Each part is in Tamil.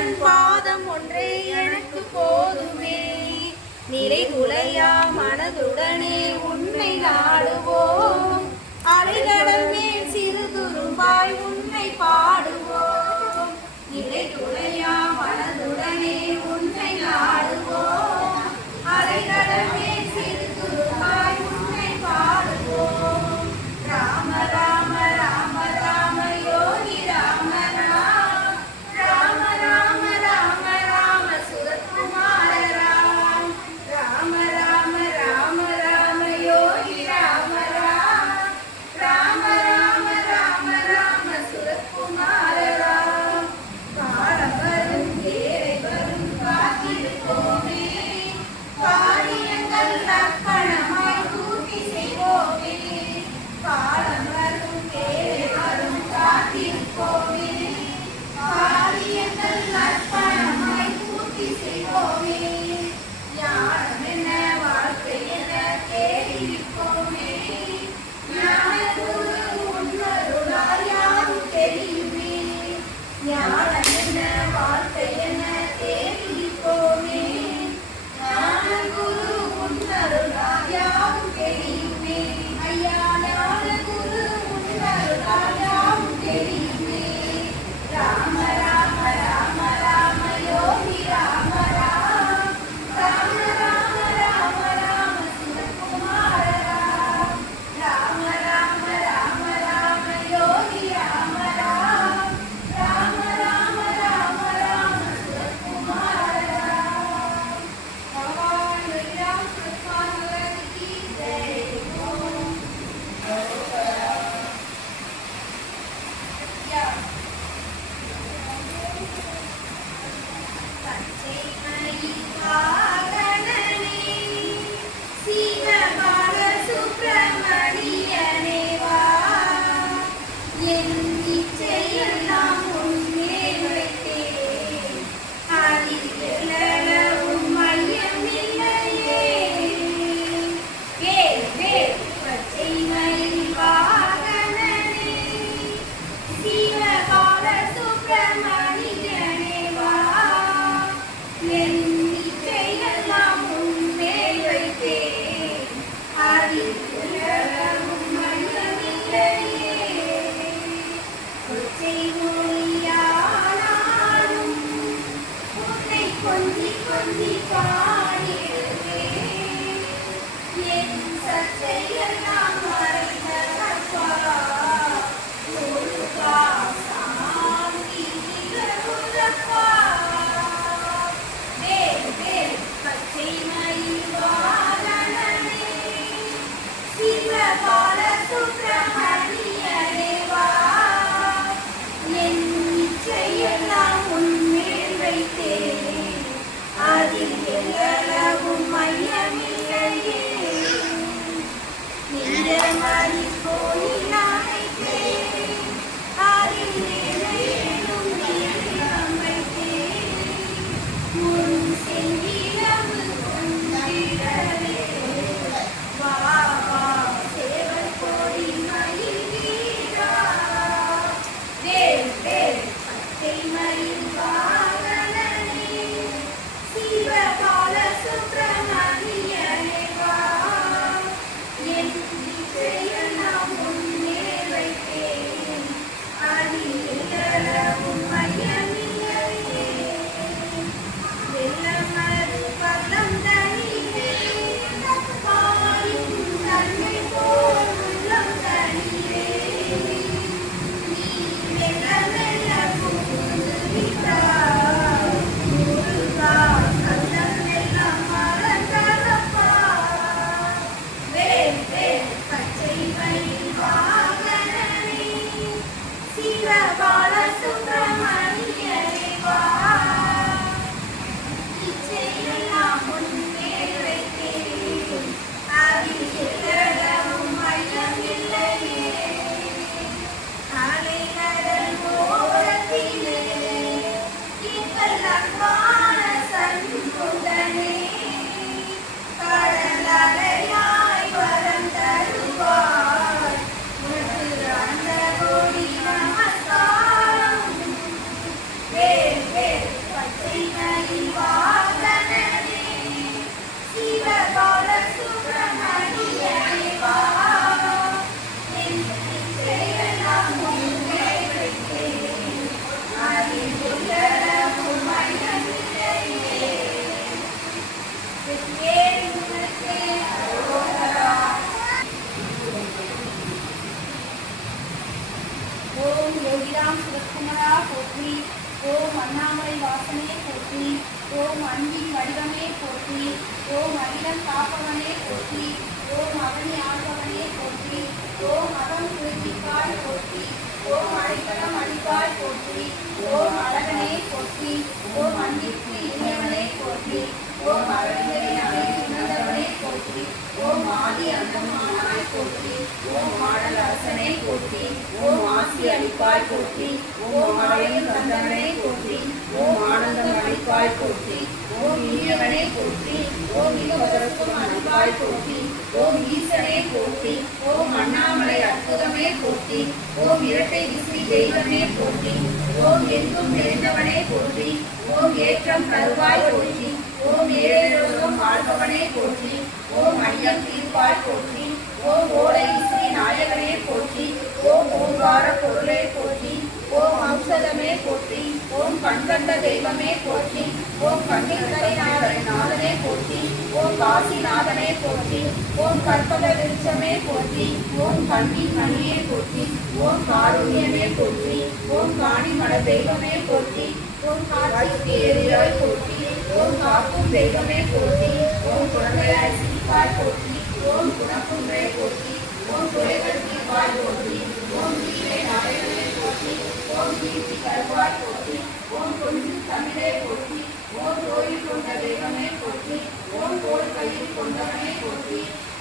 உந்தன் பாதம் ஒன்றே எனக்கு போதுமே. நிலை குலையா மனதுடனே உன்னை நாடுவோம். அலைகடல் மேல் சிறு துரும்பாய் உன்னை பாடுவோம். நிலை குலையா மனதுடனே உன்னை நாடுவோம். அலைகடல் மேல் சிறு துரும்பாய் உன்னை பாடுவோம். ராம ராம ராம ராம யோகி ராம ராம். ராம ராம ராம ராம சுரத்குமார ராம். ராம ராம ராம ராம யோகி ராம ராம். ராம ராம ராம ராம சுரத்குமார ராம். வெற்றிவேல் முருகனுக்கு அரோகரா. ஓம் யோகிராம் சுரத்குமரா போற்றி. ஓம் அண்ணாமலை வாசனே போற்றி. ஓம் அன்பின் வடிவமே போற்றி. ஓம் அகிலம் காப்பவனே போற்றி. ஓம் அவனி ஆழ்பவனே போற்றி. ஓம் அகம் குளிர்விப்பாய் போற்றி. ஓம் அழைக்கலம் அழிப்பாய் போற்றி. ஓம் அழகனே போற்றி. ஓம் அன்பிற்கு இனியவனே போற்றி. ஓம் அழகிலே அமைதி உணர்ந்தவனே போற்றி. ஓம் ஆதி அந்தம் ஆனாய் போற்றி. ஓம் ஆடல் அரசனே போற்றி. ஓம் ஆசி அளிப்பாய் போற்றி. ஓம் ஆலயம் தந்தவனே போற்றி. ஓம் ஆனந்தம் அளிப்பாய் போற்றி. ஓம் இனியவனே போற்றி. ஓம் மிகவதற்கும் அன்பாய் போற்றி. ஓம் ஈசனே போற்றி. ஓம் அண்ணாமலை அற்புதமே போற்றி. ஓம் இரட்டை விசிறி தெய்வமே போற்றி. ஓம் எங்கும் நிறைந்தவனே போற்றி. ஓம் ஏற்றம் தருவாய் போற்றி. ஓம் ஏழோகம் வாழ்பவனே போற்றி. ஓம் ஐயம் தீர்ப்பாய் போற்றி. ஓம் ஓலை விசிறி நாயகனே போற்றி. ஓம் ஓங்கார பொருளே போற்றி. ஓம் ஔஷதமே போற்றி. ஓம் கண்கண்ட தெய்வமே போற்றி. ஓம் கண்ணிக்கரை நாதனே போற்றி. ஓம் காசிநாதனே போற்றி. ஓம் கற்பக விருட்சமே போற்றி. ஓம் கண்ணின் மணியே போற்றி. ஓம் காருண்யமே போற்றி. ஓம் காணிமட தெய்வமே போற்றி. ஓம் காட்சிக்கு ஏரியாய் போற்றி. ஓம் காக்கும் தெய்வமே போற்றி. ஓம் குழந்தையாய் சிரிப்பாய் போற்றி. ஓம் குணக்குன்றே போற்றி. ஓம் குறைகள் தீர்வாய் போற்றி. ஓம் தீவே நாயகனே போற்றி. ஓம் கீர்த்தி கருவாய் போற்றி. ஓம் கொஞ்சம் தமிழே போற்றி. ஓம் கோயில் கொண்ட தெய்வமே போற்றி. ஓம் கோல் கையில் கொண்டவனே போற்றி.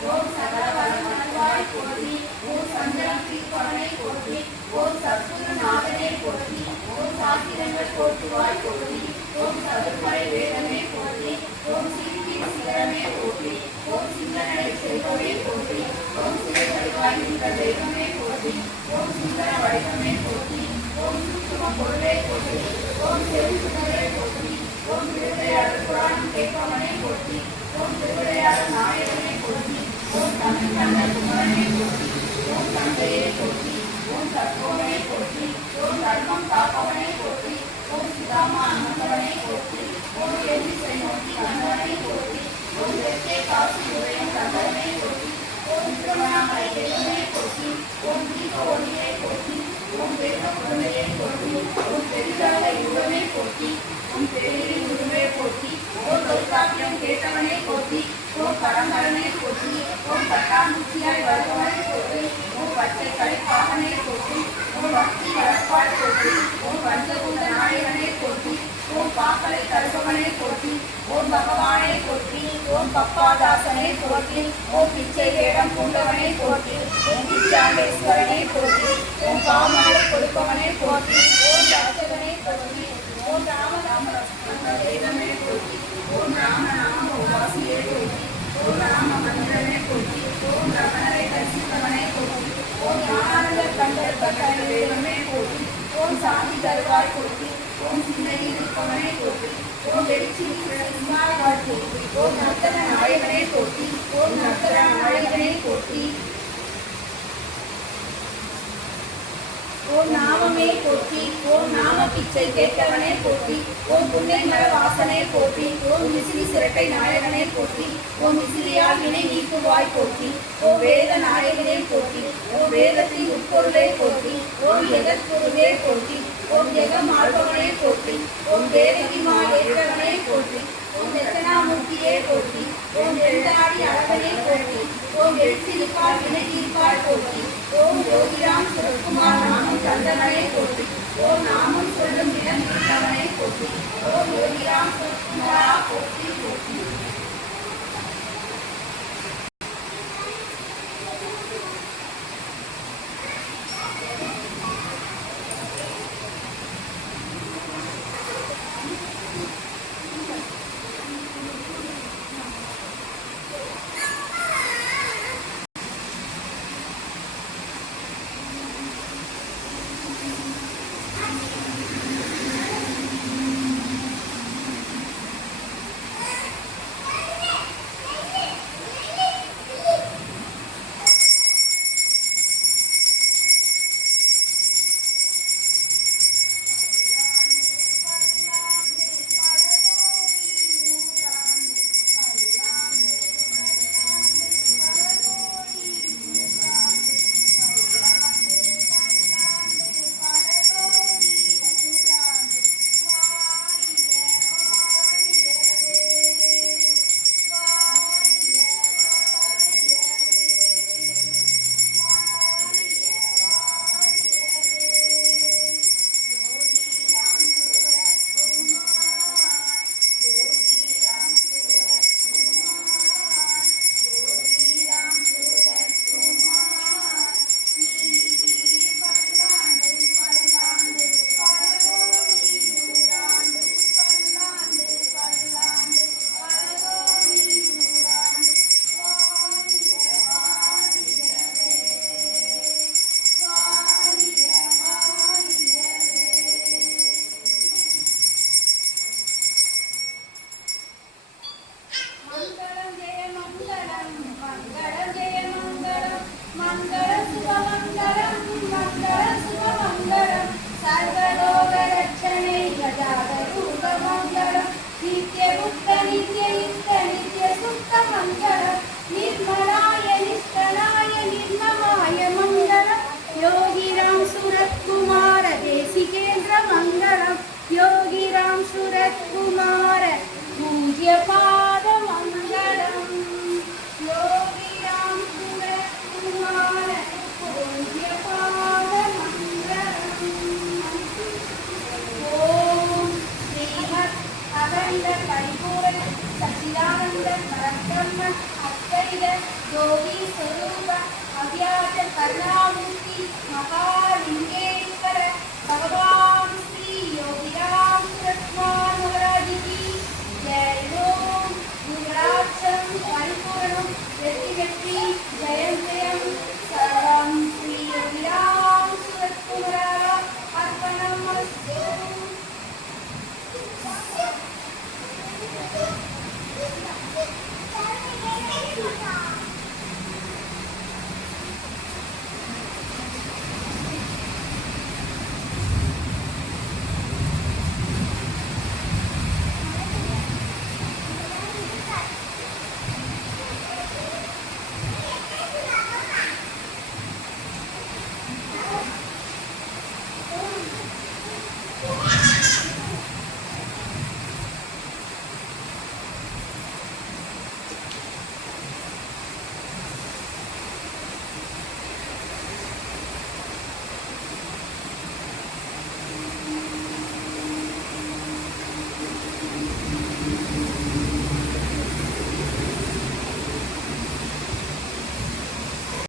ஓம் சகல வளமனவாய் போற்றி. ஓம் சஞ்சலம் தீர்ப்பவனே போற்றி. ஓம் சத்குருநாதனே போற்றி. ஓம் சாத்திரங்கள் போற்றுவாய் போற்றி. ஓம் சதுர்மறை வேதமே போற்றி. ஓம் சீர்கீழ் சிகரமே போற்றி. ஓம் சிந்தனை செல்வமே போற்றி. ஓம் சிறுவடிவாய் நின்ற தெய்வமே போற்றி. ஓம் சுந்தர வடிவமே போற்றி. ஓம் சுற்றும பொருளே போற்றி. ஓம் செல்சுடரே போற்றி. ஓம் திருவிளையாடல் புராணம் கேட்பவனே போற்றி. ஓம் திருவிளையாடல் நாயகனே போற்றி. ஓம் தமிழ் கண்ட குமரனே போற்றி. ஓம் தந்தையே போற்றி. ஓம் தத்துவமே போற்றி. ஓம் தர்மம் காப்பவனே போற்றி. ஓம் சிதாமா அனந்தவனே போற்றி. ஓம் எதிர்சை நோக்கி வந்தவனே போற்றி. ஓம் தெற்கே காசி உதயம் தந்தவனே போற்றி. ஓம் திருவண்ணாமலை தெய்வமே போற்றி. ஓம் தீப ஒளியே போற்றி. ஓம் பெருக குழந்தையே போற்றி. ஓம் பெரிதாக யுகமே போற்றி. ஓம் பெரிய உருவே போற்றி. ஓம் தொல்காப்பியம் கேட்டவனே போற்றி. ஓம் பரம்பரனே போற்றி. ஓம் பட்டாம்பூச்சியாய் வருபவனே போற்றி. ஓம் பச்சை கழிப்பாகனே போற்றி. ஓம் பக்தி வளர்ப்பாய் போற்றி. ஓம் பஞ்சபூத நாயகனே போற்றி. ஓம் பாக்களை தருபவனே போற்றி. ஓம் பகவானே போற்றி. ஓம் பப்பாதாசனே போற்றி. ஓம் பிச்சை வேடம் பூண்டவனே போற்றி. ஓம் பிச்சாண்டேஸ்வரனே போற்றி. ஓம் காமனை கொடுப்பவனே போற்றி. ஓம் ராஜகனே போற்றி. ஓம் தெய்வமே போற்றி. ஓம் ராமநாம உபாசியே போற்றி. ஓம் ராம மந்திரமே போற்றி. ஓம் ரமணரை தரிசித்தவனே போற்றி. ஓம் ஞானானந்தர் கண்டற்ப தெய்வமே போற்றி. ஓம் சாந்தி தருவாய் போற்றி. ஓம் சிந்தையில் இருப்பவனே போற்றி. ஓம் வெளிச்சி சிம்மாழ்வாய் போற்றி. ஓம் நர்த்தன நாயகனே போற்றி. ஓம் நர்த்தன நாயகனே போற்றி. ஓம் நாமமே போற்றி. ஓம் நாம பிச்சை கேட்டவனே போற்றி. ஓம் புன்னை மர வாசனே போற்றி. ஓம் விசிறி சிரட்டை நாயகனே போற்றி. ஓம் விசிறியால் வினை நீக்குவாய் போற்றி. ஓம் வேத நாயகனே போற்றி. ஓம் வேதத்தின் உட்பொருளே போற்றி. ஓம் ஜெகத்குருவே போற்றி. ஓம் ஜெகம் ஆழ்பவனே போற்றி. ஓம் தேவகிமா ஏற்றவனே போற்றி. ஓம் தட்சணாமூர்த்தியே போற்றி. ஓம் எழுதாடி அழகனே போற்றி. ஓம் எழுச்சிருப்பாய் வினை தீர்ப்பாய் போற்றி. ஓம் யோகிராம் சுரத்குமார் நாமம் தந்தவனே போற்றி. ஓம் நாமம் சொல்லும் இடம் இருந்தவனே போற்றி. ஓம் யோகிராம் சுரத்குமாரா போற்றி போற்றி. மங்களம் ஜெய மங்களம் மங்கள சுபமங்களம் மங்கள சுபமங்களம் சர்வலோக ரட்சணை கஜாதரூப மங்களம் நித்ய முக்த நித்ய நித்ய நித்ய சுத்த மங்களம் निर्मलाय निष्कलाय निर्ममाय मङ्गलं योगिरां सुरत्कुमार देशिकेन्द्र मङ्गलं योगिरां सुरत्कुमार पूज्यपाद मङ्गलं योगिरां सुरत्कुमार पूज्यपाद मङ्गलम् ॐ श्रीमद् अखण्ड परिपूर्ण सच्चिदानन्द परब्रह्म योगी स्वरूप अव्याज करुणामूर्ति महालिंगेश्वर भगवान